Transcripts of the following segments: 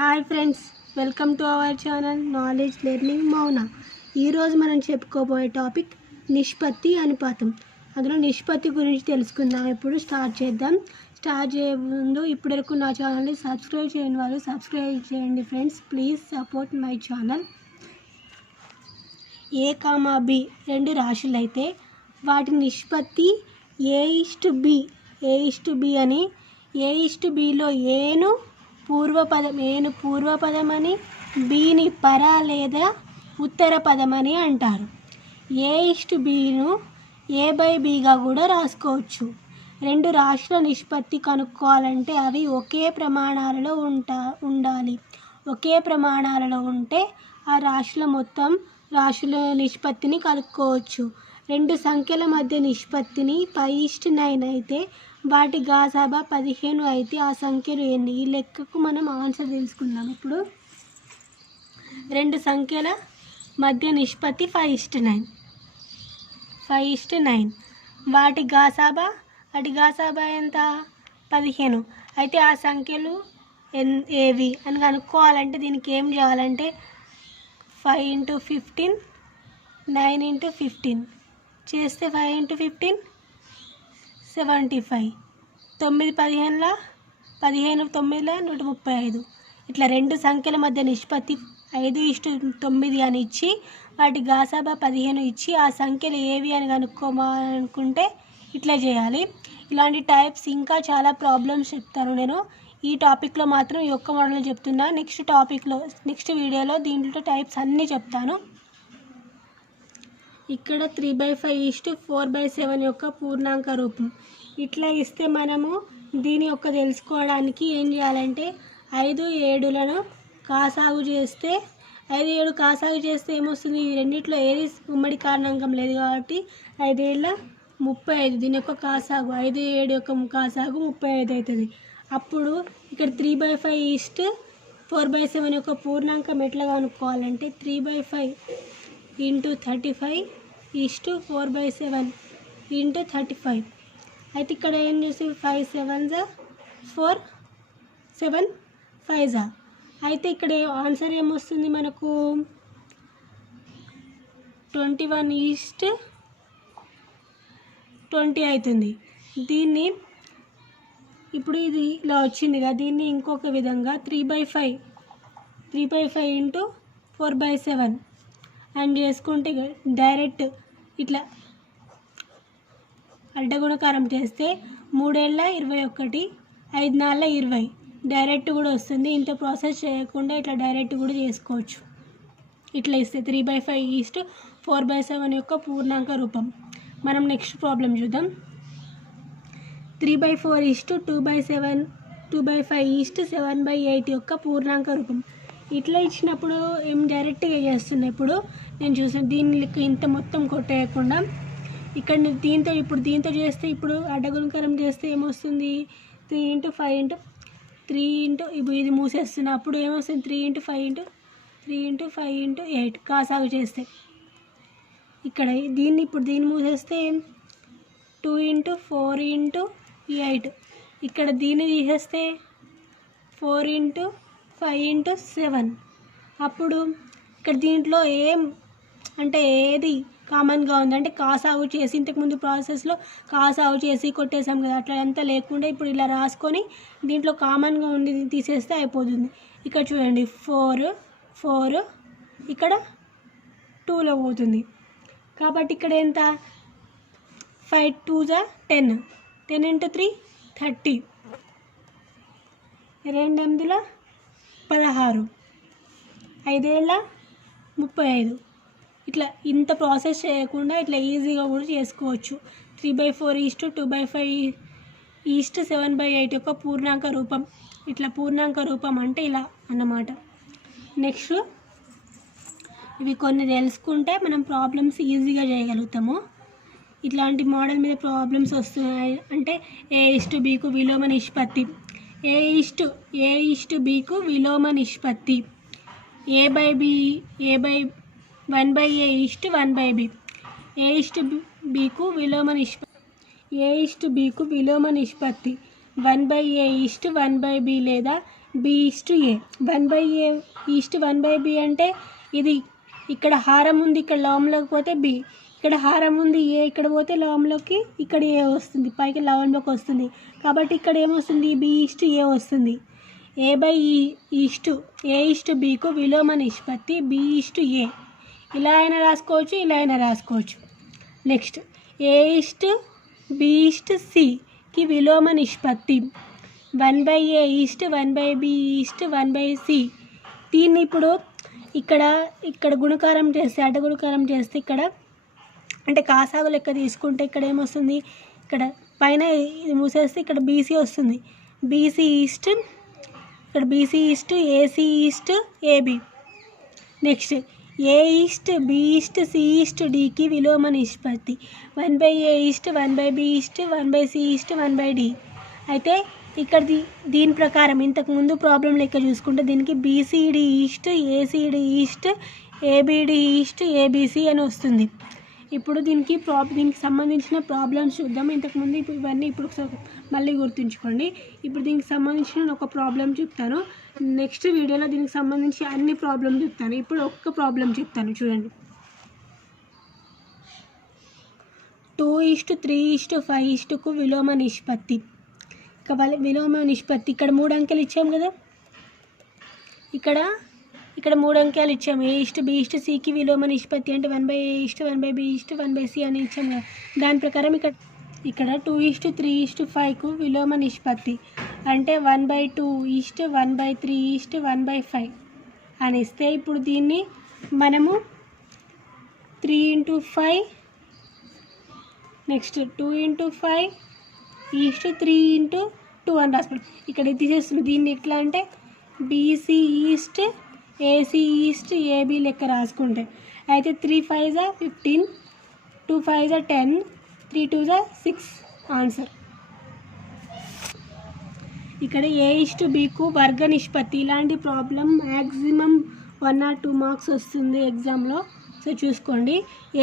Hi friends, welcome to our channel knowledge learning మౌన. ఈరోజు మనం చెప్పుకోబోయే టాపిక్ నిష్పత్తి అనుపాతం. అందులో నిష్పత్తి గురించి తెలుసుకుందాం. ఇప్పుడు స్టార్ట్ చేద్దాం. స్టార్ట్ చేయ ముందు ఇప్పటివరకు నా ఛానల్ని సబ్స్క్రైబ్ చేయని వాళ్ళు సబ్స్క్రైబ్ చేయండి friends. Please support my channel. A comma B రెండు రాశులైతే వాటి నిష్పత్తి A:B. A:B అని, A:Bలో ఏను పూర్వపదం అని, బిని పర లేదా ఉత్తర పదం అని అంటారు. A:Bను A/Bగా కూడా రాసుకోవచ్చు. రెండు రాశుల నిష్పత్తి కనుక్కోవాలంటే అవి ఒకే ప్రమాణాలలో ఉండాలి. ఒకే ప్రమాణాలలో ఉంటే ఆ రాశుల నిష్పత్తిని కనుక్కోవచ్చు. రెండు సంఖ్యల మధ్య నిష్పత్తిని 5:9 అయితే వాటి గాసాబా 15 అయితే ఆ సంఖ్యలు ఎన్ని? ఈ లెక్కకు మనం ఆన్సర్ తెలుసుకుందాం. ఇప్పుడు రెండు సంఖ్యల మధ్య నిష్పత్తి 5:9. వాటి గాసాబా ఎంత? 15. అయితే ఆ సంఖ్యలు ఏవి అని కనుక్కోవాలంటే దీనికి ఏం చేయాలంటే 5 × 15, 9 × 15 చేస్తే 5 × 15 75. 9 15 135. ఇట్లా రెండు సంఖ్యల మధ్య నిష్పత్తి 5:9 అని ఇచ్చి వాటి గాసాబా 15 ఇచ్చి ఆ సంఖ్యలు ఏవి అని కనుక్కోవాలనుకుంటే ఇట్లా చేయాలి. ఇలాంటి టైప్స్ ఇంకా చాలా ప్రాబ్లమ్స్ చెప్తాను నేను. ఈ టాపిక్లో మాత్రం ఈ ఒక్క మోడల్ చెప్తున్నా. నెక్స్ట్ వీడియోలో దీంట్లో టైప్స్ అన్నీ చెప్తాను. ఇక్కడ 3/5:4/7 యొక్క పూర్ణాంక రూపం ఇట్లా ఇస్తే మనము దీని యొక్క తెలుసుకోవడానికి ఏం చేయాలంటే 5 7లను కాసాగు చేస్తే 5 7 కాసాగు చేస్తే ఏమొస్తుంది? ఈ రెండిట్లో ఏది ఉమ్మడి కారణాంకం లేదు కాబట్టి 5 7 35. దీని యొక్క కాసాగు 5 7 యొక్క కాసాగు 35 అవుతుంది. అప్పుడు ఇక్కడ 3/5:4/7 యొక్క పూర్ణాంకం ఎట్లా కనుక్కోవాలంటే 3/5 × 35:4/7 × 35. అయితే ఇక్కడ ఏం చేసి 5 7s 4 7 5s. అయితే ఇక్కడ ఆన్సర్ ఏమొస్తుంది మనకు 21:20 అవుతుంది. దీన్ని ఇప్పుడు ఇది ఇలా వచ్చింది కదా, దీన్ని ఇంకొక విధంగా 3/5 × 4/7 అని చేసుకుంటే డైరెక్ట్ ఇట్లా అడ్డగుణకారం చేస్తే 3 ఏళ్ళ 21, 5 4 20 డైరెక్ట్ కూడా వస్తుంది. ఇంత ప్రాసెస్ చేయకుండా ఇట్లా డైరెక్ట్ కూడా చేసుకోవచ్చు. ఇట్లా ఇస్తే 3/5:4/7 యొక్క పూర్ణాంక రూపం. మనం నెక్స్ట్ ప్రాబ్లం చూద్దాం. 3/4:2/7 2/5:7/8 యొక్క పూర్ణాంక రూపం. ఇట్లా ఇచ్చినప్పుడు ఏం డైరెక్ట్గా చేస్తున్నాయి. ఇప్పుడు నేను చూసాను దీన్ని ఇంత మొత్తం కొట్టేయకుండా ఇక్కడ దీంతో చేస్తే ఇప్పుడు అడ్డగుణకారం చేస్తే ఏమొస్తుంది? 3 × 5 ఇప్పుడు ఇది మూసేస్తున్నా. అప్పుడు ఏమొస్తుంది? 3 × 5 × 8 కాసాగు చేస్తే ఇక్కడ దీన్ని మూసేస్తే 2 × 4 × 8. ఇక్కడ దీన్ని తీసేస్తే 4 × 5 × 7. అప్పుడు ఇక్కడ దీంట్లో ఏది కామన్గా ఉంది అంటే కాసాగు చేసి ఇంతకుముందు ప్రాసెస్లో కాసాగు చేసి కొట్టేసాం కదా, అట్లా అంతా లేకుండా ఇప్పుడు ఇలా రాసుకొని దీంట్లో కామన్గా ఉంది తీసేస్తే అయిపోతుంది. ఇక్కడ చూడండి 4 ఇక్కడ 2లో పోతుంది కాబట్టి ఇక్కడ ఎంత? 5 2s 10 10 × 3 30 2 8 16 5 7 35. ఇట్లా ఇంత ప్రాసెస్ చేయకుండా ఇట్లా ఈజీగా కూడా చేసుకోవచ్చు. 3/4:2/5:7/8 యొక్క పూర్ణాంక రూపం. ఇట్లా పూర్ణాంక రూపం అంటే ఇలా అన్నమాట. నెక్స్ట్ ఇవి కొన్ని తెలుసుకుంటే మనం ప్రాబ్లమ్స్ ఈజీగా చేయగలుగుతాము. ఇట్లాంటి మోడల్ మీద ప్రాబ్లమ్స్ వస్తున్నాయి అంటే A:Bకు విలోమ నిష్పత్తి. A:Bకు విలోమ నిష్పత్తి. A/B 1/A:1/B. A::Bకు విలోమ నిష్పత్తి 1/A:1/B లేదా B/A. 1/A/1/B అంటే ఇది ఇక్కడ హారం ఉంది, ఇక్కడ లవంలోకి పోతే B, ఇక్కడ హారం ఉంది A, ఇక్కడ పోతే లవంలోకి ఇక్కడ A వస్తుంది, పైకి లవంలోకి వస్తుంది. కాబట్టి ఇక్కడ ఏమొస్తుంది? B/A వస్తుంది. A/Bకు విలోమ నిష్పత్తి B/A. ఇలా అయినా రాసుకోవచ్చు, ఇలా అయినా రాసుకోవచ్చు. నెక్స్ట్ A/B/Cకి విలోమ నిష్పత్తి 1/A/1/B/1/C. దీన్ని ఇప్పుడు ఇక్కడ గుణకారం చేస్తే, అడ్డగుణకారం చేస్తే, ఇక్కడ అంటే కాసాగు లెక్క తీసుకుంటే ఇక్కడ ఏమొస్తుంది? ఇక్కడ పైన ఇది మూసేస్తే ఇక్కడ BC వస్తుంది. ఇక్కడ BC/AC/AB. నెక్స్ట్ A/B/C/Dకి విలోమ నిష్పత్తి 1/A/1/B/1/C/1/D. అయితే ఇక్కడ దీని ప్రకారం ఇంతకు ముందు ప్రాబ్లం లెక్క చూసుకుంటే దీనికి BCD/ACD/ABD/ABC అని వస్తుంది. ఇప్పుడు దీనికి సంబంధించిన ప్రాబ్లమ్స్ చూద్దాం. ఇంతకుముందు ఇవన్నీ ఇప్పుడు మళ్ళీ గుర్తుంచుకోండి. ఇప్పుడు దీనికి సంబంధించిన ఒక ప్రాబ్లం చెప్తాను. నెక్స్ట్ వీడియోలో దీనికి సంబంధించి అన్ని ప్రాబ్లం చెప్తాను. ఇప్పుడు ఒక్క ప్రాబ్లం చెప్తాను, చూడండి. 2:3:5కు విలోమ నిష్పత్తి. విలోమ నిష్పత్తి ఇక్కడ 3 అంకెలు ఇచ్చాం కదా, ఇక్కడ 3 అంకెలు ఇచ్చాము. A/B/Cకి విలోమ నిష్పత్తి అంటే 1/A/1/B/1/C అని ఇచ్చాం కదా. దాని ప్రకారం ఇక్కడ 2:3:5కు విలోమ నిష్పత్తి అంటే 1/2:1/3:1/5 అని ఇస్తే, ఇప్పుడు దీన్ని మనము 3:5 నెక్స్ట్ 2:5:3:2 అని రాసుకోండి. ఇక్కడ ఇది తీసేస్తుంది. దీన్ని ఎట్లా అంటే BC/AC/AB లెక్క రాసుకుంటే అయితే 3 5 15, 2 5 10, 3 2 6 ఆన్సర్. ఇక్కడ A/Bకు వర్గ నిష్పత్తి. ఇలాంటి ప్రాబ్లం మ్యాక్సిమం 1 or 2 మార్క్స్ వస్తుంది ఎగ్జామ్లో. సో చూసుకోండి.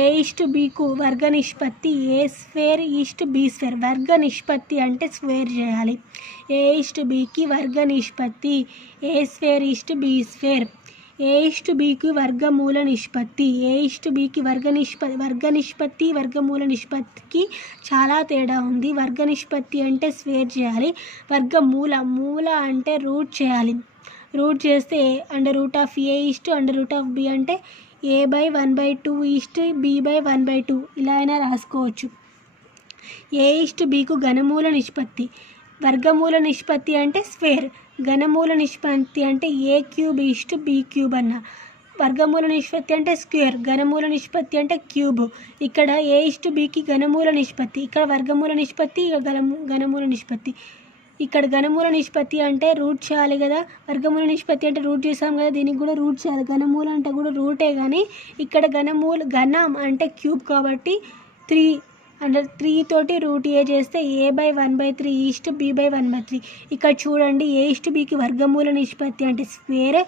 A/Bకు వర్గ నిష్పత్తి A²/B². వర్గ నిష్పత్తి అంటే స్క్వేర్ చేయాలి. A/Bకి వర్గ నిష్పత్తి A²/B². A/Bకి వర్గమూల నిష్పత్తి. A/Bకి వర్గ నిష్పత్తి వర్గమూల నిష్పత్తికి చాలా తేడా ఉంది. వర్గ నిష్పత్తి అంటే స్క్వేర్ చేయాలి. మూల అంటే రూట్ చేయాలి. రూట్ చేస్తే √A/√B అంటే A/1/2:B/1/2 ఇలా అయినా రాసుకోవచ్చు. A/Bకు ఘనమూల నిష్పత్తి. వర్గమూల నిష్పత్తి అంటే స్క్వేర్, ఘనమూల నిష్పత్తి అంటే A³/B³ అన్న. వర్గమూల నిష్పత్తి అంటే స్క్వేర్, ఘనమూల నిష్పత్తి అంటే క్యూబ్. ఇక్కడ A/Bకి ఘనమూల నిష్పత్తి, ఇక్కడ వర్గమూల నిష్పత్తి, ఘనమూల నిష్పత్తి. ఇక్కడ ఘనమూల నిష్పత్తి అంటే రూట్ చేయాలి కదా, వర్గమూల నిష్పత్తి అంటే రూట్ చేసాం కదా, దీనికి కూడా రూట్ చేయాలి. ఘనమూల అంటే కూడా రూటే, కానీ ఇక్కడ ఘనం అంటే క్యూబ్ కాబట్టి 3 తోటి √A చేస్తే A/1/3:B/1/3. ఇక్కడ చూడండి, A/Bకి వర్గమూల నిష్పత్తి అంటే స్క్వేర్,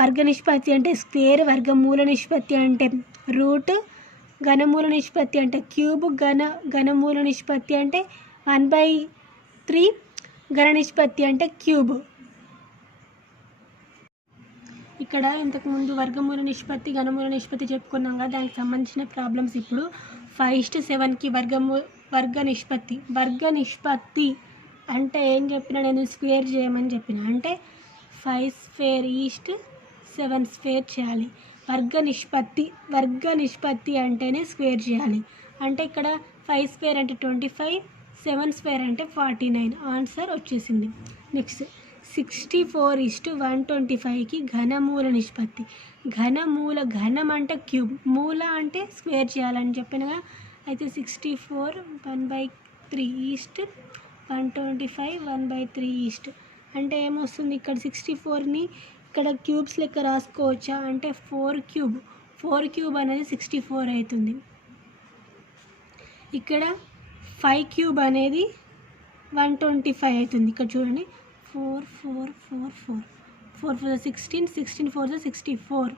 వర్గ నిష్పత్తి అంటే స్క్వేర్, వర్గమూల నిష్పత్తి అంటే రూట్, ఘనమూల నిష్పత్తి అంటే క్యూబ్, ఘనమూల నిష్పత్తి అంటే 1/3, ఘన నిష్పత్తి అంటే క్యూబ్. ఇక్కడ ఇంతకుముందు వర్గమూల నిష్పత్తి, ఘనమూల నిష్పత్తి చెప్పుకున్నాం కదా, దానికి సంబంధించిన ప్రాబ్లమ్స్ ఇప్పుడు 5:7కి వర్గ నిష్పత్తి. వర్గ నిష్పత్తి అంటే ఏం చెప్పినా, నేను స్క్వేర్ చేయమని చెప్పిన, అంటే 5²/7² చేయాలి. వర్గ నిష్పత్తి అంటేనే స్క్వేర్ చేయాలి. అంటే ఇక్కడ 5² అంటే 25, 7² అంటే 49. ఆన్సర్ వచ్చేసింది. నెక్స్ట్ 64:125కి ఘనమూల నిష్పత్తి. ఘనం అంటే క్యూబ్, మూల అంటే స్క్వేర్ చేయాలని చెప్పినగా. అయితే 64 1/3:125 1/3 అంటే ఏమొస్తుంది, ఇక్కడ 64ని ఇక్కడ క్యూబ్స్ లెక్క రాసుకోవచ్చా అంటే 4³ అనేది 64 అవుతుంది. ఇక్కడ 5³ అనేది 125 అవుతుంది. ఇక్కడ చూడండి, 4 4 4 4 4 4 16, 16 4 64,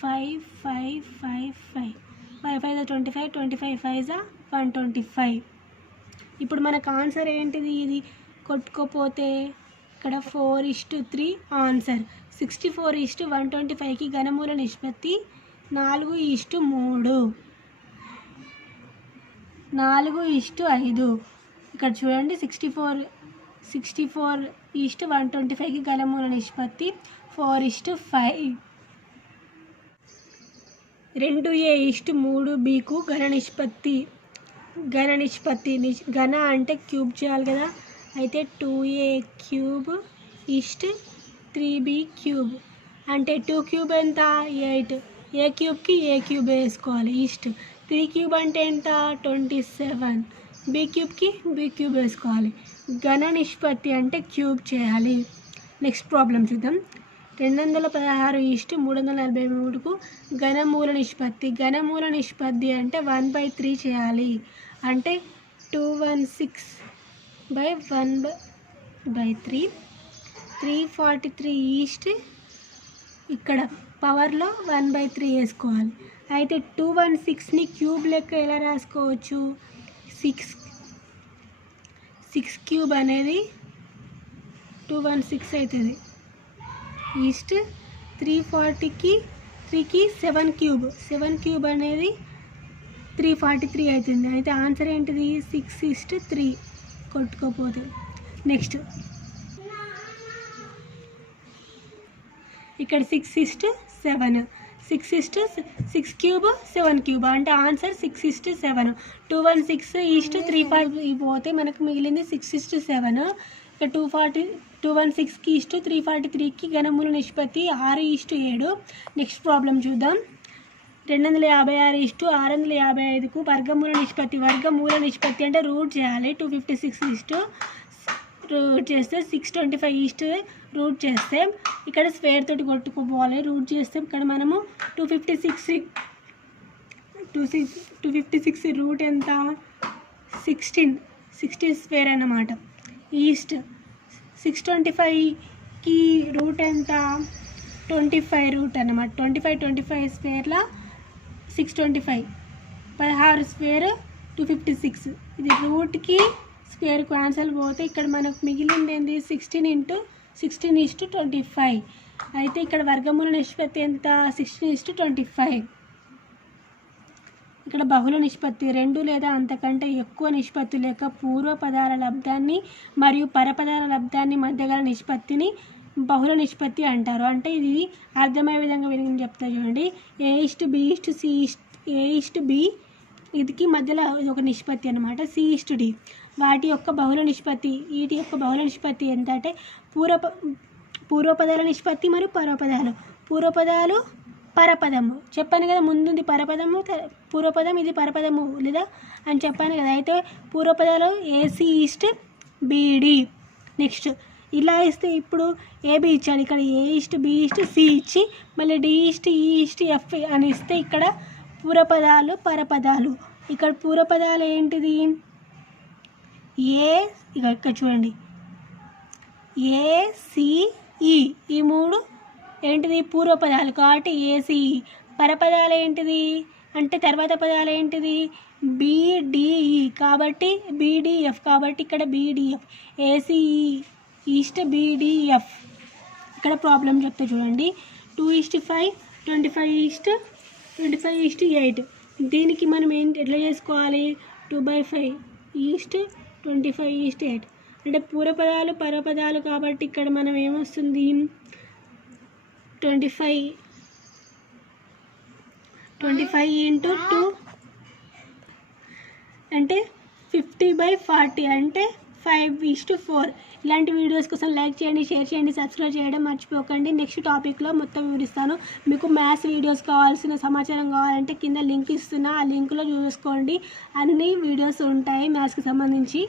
5 5 5 5 5 5 25, 25 5 125. ఇప్పుడు మనకు ఆన్సర్ ఏంటిది? ఇది కొట్టుకోపోతే ఇక్కడ 4:3 ఆన్సర్. 64:125కి ఘనమూల నిష్పత్తి 4:3. 4:5. ఇక్కడ చూడండి 64:125కి ఘనమూల నిష్పత్తి 4:5. 2a:3bకు ఘన నిష్పత్తి. ఘన అంటే క్యూబ్ చేయాలి కదా, అయితే 2a³ 3b³ అంటే 2³ ఎంత 8. ఏ క్యూబ్కి ఏ క్యూబ్ వేసుకోవాలి. 3³ అంటే ఎంత 27. b³ b³ వేసుకోవాలి. ఘన నిష్పత్తి అంటే క్యూబ్ చేయాలి. నెక్స్ట్ ప్రాబ్లం చూద్దాం. 216:343కు ఘనమూల నిష్పత్తి. ఘనమూల నిష్పత్తి అంటే 1/3 చేయాలి. అంటే 216/1/3. 343 ఇక్కడ పవర్లో 1/3 వేసుకోవాలి. అయితే 216ని క్యూబ్ లెక్క ఎలా రాసుకోవచ్చు. 6³ అనేది 216 అవుతుంది. 340కి 7³ అనేది 343 అవుతుంది. అయితే ఆన్సర్ ఏంటిది 6:3 కొట్టుకోపోతే. నెక్స్ట్ ఇక్కడ 6:7. 6:6³ 7³ అంటే ఆన్సర్ 6:7. 216:340 పోతే మనకు మిగిలింది 6:7. ఇక్కడ 216కి 343కి ఘనమూల నిష్పత్తి 6:7. నెక్స్ట్ ప్రాబ్లం చూద్దాం. 256:655కు వర్గమూల నిష్పత్తి అంటే రూట్ చేయాలి. 256 రూట్ చేస్తే 625 రూట్ చేస్తే ఇక్కడ స్క్వేర్ తోటి కొట్టుకోపోవాలి. రూట్ చేస్తే ఇక్కడ మనము 256 రూట్ ఎంత 16 స్క్వేర్ అన్నమాట. 625కి రూట్ ఎంత 25 రూట్ అన్నమాట. 25 స్క్వేర్ల 625 16 స్క్వేర్ 256. ఇది రూట్కి స్క్వేర్కు ఆన్సర్ పోతే ఇక్కడ మనకు మిగిలింది ఏంది 16:25. అయితే ఇక్కడ వర్గమూల నిష్పత్తి ఎంత 16:25. ఇక్కడ బహుళ నిష్పత్తి 2 లేదా అంతకంటే ఎక్కువ నిష్పత్తుల యొక్క పూర్వపదాల లబ్ధాన్ని మరియు పరపదాల లబ్ధాన్ని మధ్య గల నిష్పత్తిని బహుళ నిష్పత్తి అంటారు. అంటే ఇది అర్థమయ్యే విధంగా చెప్తా చూడండి. A:B ఇదికి మధ్యలో ఒక నిష్పత్తి అనమాట. C:D వీటి యొక్క బహుళ నిష్పత్తి ఎంత అంటే పూర్వపదాల నిష్పత్తి మరియు పరపదాలు. పూర్వపదాలు పరపదము చెప్పాను కదా, ముందుంది పరపదము పూర్వపదం, ఇది పరపదము లేదా అని చెప్పాను కదా. అయితే పూర్వపదాలు AC:BD. నెక్స్ట్ ఇలా ఇస్తే ఇప్పుడు AB ఇచ్చాడు, ఇక్కడ A:B:C ఇచ్చి మళ్ళీ D:E:F అని ఇస్తే ఇక్కడ పూర్వపదాలు పరపదాలు. ఇక్కడ పూర్వపదాలు ఏంటిది ఇక్కడ చూడండి ACE. ఈ 3 ఏంటిది పూర్వపదాలు కాబట్టి ACE. పరపదాలు ఏంటిది అంటే తర్వాత పదాలు ఏంటిది BDE కాబట్టి BDF. కాబట్టి ఇక్కడ BDF ACE:BDF. ఇక్కడ ప్రాబ్లం చెప్తే చూడండి 2:5 25:8. దీనికి మనం ఎట్లా చేసుకోవాలి 2/5 25:8 అంటే పూర్వపదాలు పరపదాలు కాబట్టి ఇక్కడ మనం ఏమొస్తుంది 25 × 2 అంటే 50/40 అంటే 5:4. ఇలాంటి వీడియోస్ కోసం లైక్ చేయండి, షేర్ చేయండి, సబ్స్క్రైబ్ చేయడం మర్చిపోకండి. నెక్స్ట్ టాపిక్లో మొత్తం వివరిస్తాను. మీకు మ్యాథ్స్ వీడియోస్ కావాల్సిన సమాచారం కావాలంటే కింద లింక్ ఇస్తున్నా, ఆ లింక్లో చూసుకోండి. అన్ని వీడియోస్ ఉంటాయి మ్యాథ్స్కి సంబంధించి.